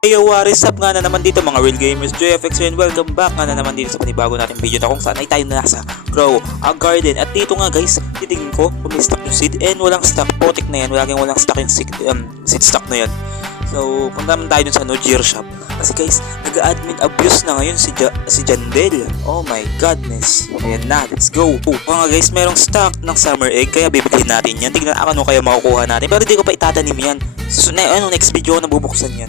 Hey yo, what is up nga na naman dito mga real gamers, JFX and welcome back nga na naman dito sa panibago nating video na kung saan ay tayo nasa Grow a Garden. At dito nga guys, titingin ko kung may stock yung seed and walang stock, potik na yan, walang stock yung seed stock na yan. So, punta naman tayo dun sa Gear Shop kasi guys, nag-admin abuse na ngayon si Jandel. Oh my godness. Ayan na, let's go. Mga guys, merong stock ng summer egg kaya bibilihin natin yan. Tignan ano kaya makukuha natin, pero hindi ko pa itatanim yan. So, next video ko nabubuksan yan.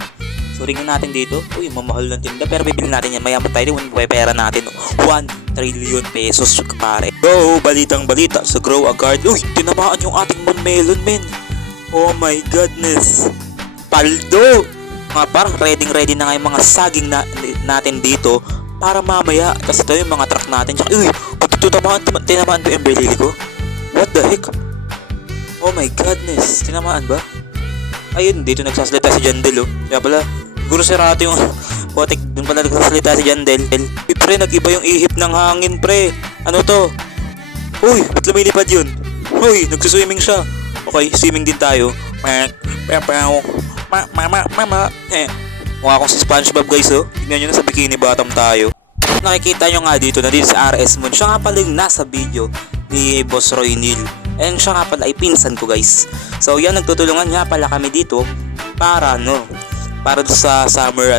So, tingnan natin dito. Uy, mamahal ng tinda. Pero bibilin natin yan. Mayaman tayo. Pera natin. 1 trillion pesos, pare. Go! Balitang balita sa Grow a Garden. Uy, tinamaan yung ating melon, men. Oh my godness. Paldo! Mga parang ready na nga yung mga saging natin dito para mamaya. Kasi ito yung mga truck natin. Tsaka, uy, pati tinamaan ba yung berlili ko? What the heck? Oh my godness. Tinamaan ba? Ayun, dito nagsasalita si Jandel, oh. Kaya pala, siguro sirato yung potek, dun pala nagsasalita si Jandel. Pre, nag-iba yung ihip ng hangin, pre. Ano to? Uy, ba't lumilipad yun? Uy, nagsuswimming siya. Okay, swimming din tayo. Mukha akong si SpongeBob, guys, oh. Tignan nyo na sa bikini bottom tayo. Nakikita nyo nga dito na dito sa RS Moon. Siya nga pala yung nasa video ni Boss Roy Neal. And siya nga pala ay pinsan ko, guys. So yan, nagtutulungan nga pala kami dito para para sa summer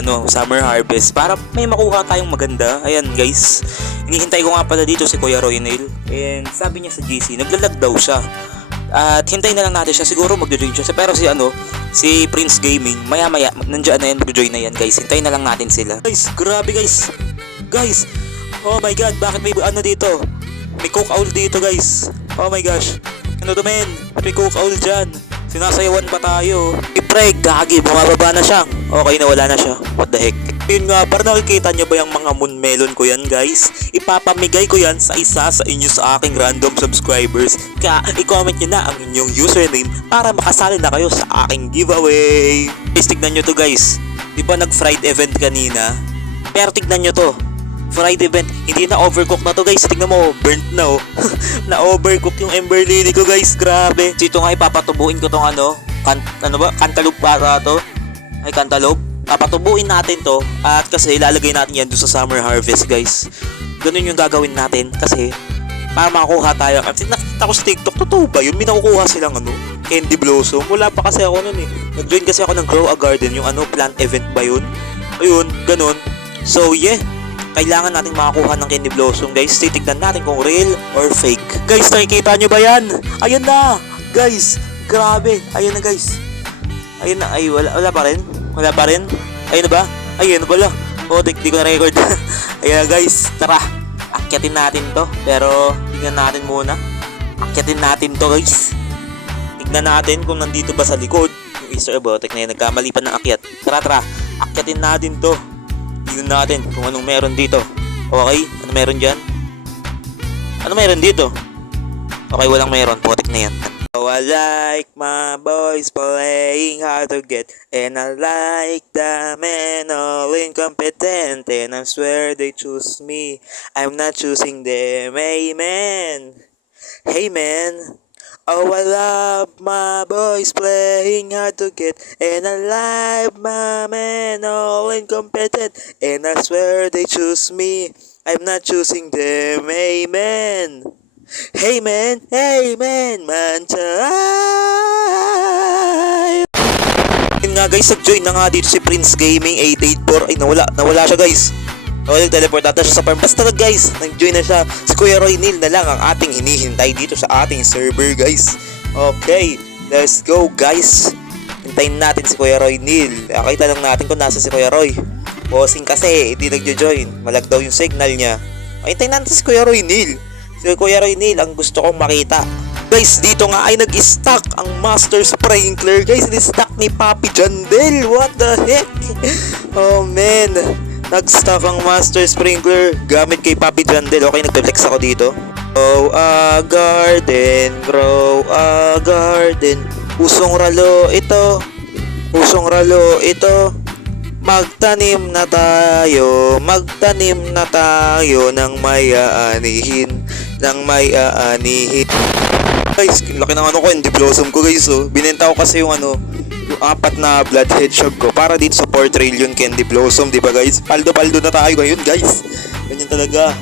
harvest, para may makuha tayong maganda. Ayan guys, hinihintay ko nga pala dito si Kuya Roy Neal. And sabi niya sa GC, naglalag daw siya. At hintayin na lang natin siya, siguro magjo-join siya. Pero si Prince Gaming, maya nandiyan na yan, magjo-join na yan guys. Hintayin na lang natin sila. Guys, grabe guys. Guys, oh my god, bakit may dito? May coke owl dito guys. Oh my gosh. Ano to, men? May coke owl dyan. Sinasayawan pa tayo. Pre, gagi, bumababa na siya. Okay na, wala na siya. What the heck? Yun nga, parang nakikita nyo ba yung mga moon melon ko yan, guys? Ipapamigay ko yan sa isa sa inyo sa aking random subscribers. Kaya, i-comment nyo na ang inyong username para makasali na kayo sa aking giveaway. Guys, tignan nyo to guys. Di ba nag-fried event kanina? Pero tignan nyo to. Fried event, hindi na overcook na to guys. Tingnan mo, burnt na, oh. Na overcook yung ember lily ko guys, grabe. Dito nga ipapatubuin ko tong cantaloupe para to. Ay, cantaloupe. Papatubuin natin to at kasi ilalagay natin yan doon sa summer harvest guys. Ganun yung gagawin natin kasi para makakuha tayo. Kasi nakita ko sa TikTok, totoo ba yun? May nakukuha silang candy blossom. Wala pa kasi ako nun eh. Nag-join kasi ako ng Grow a Garden, yung plant event ba yun? Ayun, ganun. So yeah, kailangan natin makakuha ng candy blossom guys. Titignan natin kung real or fake. Guys, nakikita nyo ba yan? Ayun na! Guys, grabe. Ayun na guys. Ayun na. Ay, wala pa rin. Wala pa rin. Ayun na ba? Ayun na pala. Oh, di ko na record. Ayun na guys. Tara. Akyatin natin to. Pero, tignan natin muna. Akyatin natin to guys. Tignan natin kung nandito ba sa likod yung Easter egg. Tignan na nagkamali pa ng akyat. Tara. Akyatin natin to. Tignan natin kung anong meron dito. Okay? Ano meron dyan? Ano meron dito? Okay, walang meron. Putik na yan. Oh, I like my boys playing hard to get. And I like the men all incompetent. And I swear they choose me. I'm not choosing them. Amen. Hey man. Oh, I love my boys playing hard to get. And I like my men all incompetent. And I swear they choose me. I'm not choosing them. Amen. Hey man, man child. Yun nga guys, nag-join na nga dito si Prince Gaming 884. Ay, nawala siya guys. Okay, nag-teleport ata siya sa farm. Basta guys, nag-join na siya. Si Kuya Roy Neal na lang ang ating hinihintay dito sa ating server guys. Okay, let's go guys. Hintayin natin si Kuya Roy Neal. Nakita lang natin kung nasa si Kuya Roy. Bossing kasi, hindi nagjo-join. Malag daw yung signal niya. Hintayin natin si Kuya Roy Neal. Si Kuya Roy Neal ang gusto kong makita. Guys, dito nga ay nag-stock ang Master Sprinkler. Guys, ni-stock ni Papi Jandel. What the heck? Oh man, nag-stock ang Master Sprinkler gamit kay Papi Jandel. Okay, nagpe-flex ako dito. Grow a garden, grow a garden. Usong ralo ito. Usong ralo ito. Magtanim na tayo ng may aanihin. Guys, laki ng candy blossom ko guys, oh. Binenta ko kasi yung yung 4 na blood hedgehog ko para dito sa 4 trillion candy blossom, di ba guys? Paldo-paldo na tayo ngayon guys. Ganyan talaga.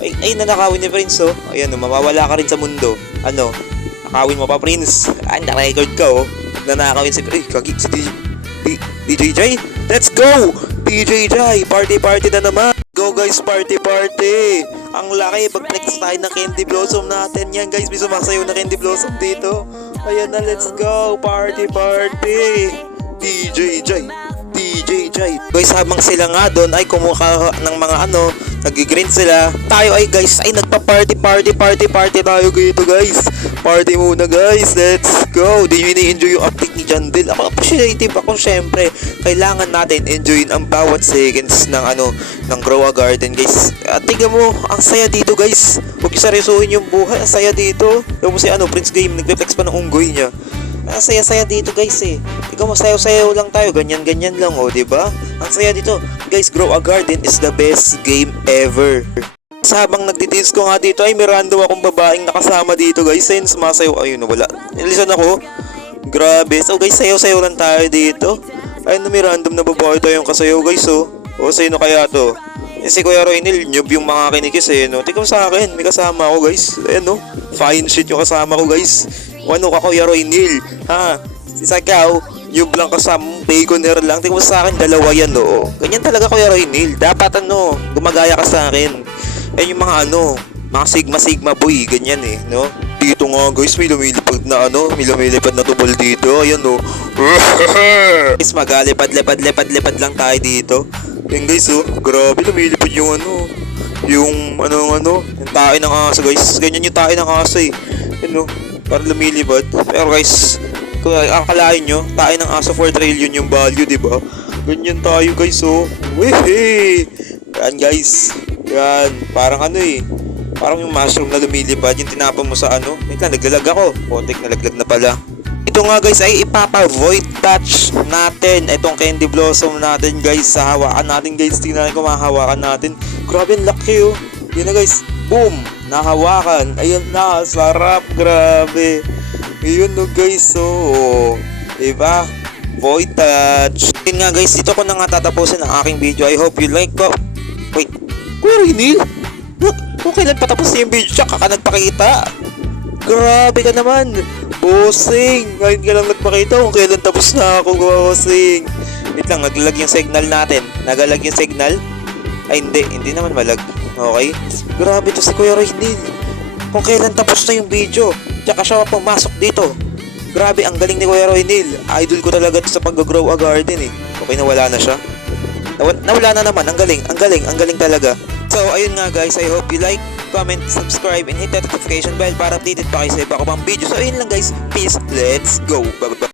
Ay nanakawin ni Prince oh. Ayan oh, mawawala ka rin sa mundo. Ano? Nakawin mo pa Prince. Ay, na-record ka oh. Nanakawin si Prince. Kagi si DJ Jai. Let's go! DJ Jai, party na naman. Go guys, party. Ang laki, pag next tayo ng candy blossom natin. Yan guys, may sumasayaw na candy blossom dito. Ayan na, let's go, party. DJ Jai. Guys, habang sila nga doon ay kumuha ng mga nag-grind sila. Tayo ay guys, ay nagpa-party tayo dito guys. Party muna guys, let's go. Di nyo ini-enjoy yung update ni Jandel. Ako appreciative ako syempre. Kailangan natin enjoyin ang bawat seconds ng ng Grow a Garden guys. At tingnan mo, ang saya dito guys. Huwag yung seryosohin yung buhay, ang saya dito. Yung mo si Prince Game, nagpe-flex pa ng unggoy niya. Ang saya-saya dito guys eh. Ikaw mo sayaw-sayaw lang tayo, ganyan lang oh, di ba? Ang saya dito. Guys, Grow a Garden is the best game ever. Habang nagtitiis ko nga dito ay may random akong babaeng nakasama dito guys. Ayun, sumasayaw. Ayun, wala. Nilisan ako. Grabe. So guys, sayaw-sayaw lang tayo dito. Ayun, may random na babae tayong kasayaw guys oh. O, sino kaya to? Si Kuya Roynel, noob yung mga kinikis eh, no? Tingnan sa akin, may kasama ako guys. Ayan no, fine shit yung kasama ko guys. Ano ka Kuya Roynel? Ha? Si Sagaw, noob lang kasama, baconer lang. Tingnan sa akin, dalawa yan no. Ganyan talaga Kuya Roynel. Dapat gumagaya ka sa akin. Ayan yung mga mga sigma boy, ganyan eh, no? Dito nga guys, may lumilipad na tubol dito. Ayan no. Guys, magalipad-lipad lang tayo dito. Yan guys oh, grabe lumilipad yung yung tae ng aso guys. Ganyan yung tae ng aso eh. Yan oh, para lumilipad. Pero guys, kung akalain nyo, tae ng aso 4 trillion yung value, diba? Ganyan tayo guys oh. Wehey! Yan guys. Yan, parang parang yung mushroom na lumilipad, yung tinapon mo sa wait lang, naglalag ako. Kontek nalaglag na pala. Ito nga guys ay ipapa-void touch natin itong candy blossom natin guys sa hawakan natin guys. Tingnan ko mahahawakan natin. Grabe ang laki oh. Yun na guys. Boom! Nahawakan. Ayun na. Sarap. Grabe. Ayun no guys oh. Diba? Void touch. Yun nga guys. Dito ko na nga tatapusin ang aking video. I hope you like ko. Wait. Kuya Rinil? Kung kailan patapos yung video tsaka ka nagpakita? Grabe ka naman. Bossing, ngayon ka lang nagpakita kung kailan tapos na ako, bossing. Wait lang, naglag yung signal natin. Nagalag yung signal? Ay, hindi naman malag. Okay? Grabe to si Kuya Roynel. Kung kailan tapos na yung video, tsaka siya pumasok dito. Grabe, ang galing ni Kuya Roynel. Idol ko talaga to sa pag-grow a garden eh. Okay, nawala na siya. Nawala na naman, ang galing talaga. So, ayun nga guys, I hope you like, comment, subscribe, and hit that notification bell para updated pa kayo sa iba ko pang video. So, ayun lang guys. Peace. Let's go. Bye-bye.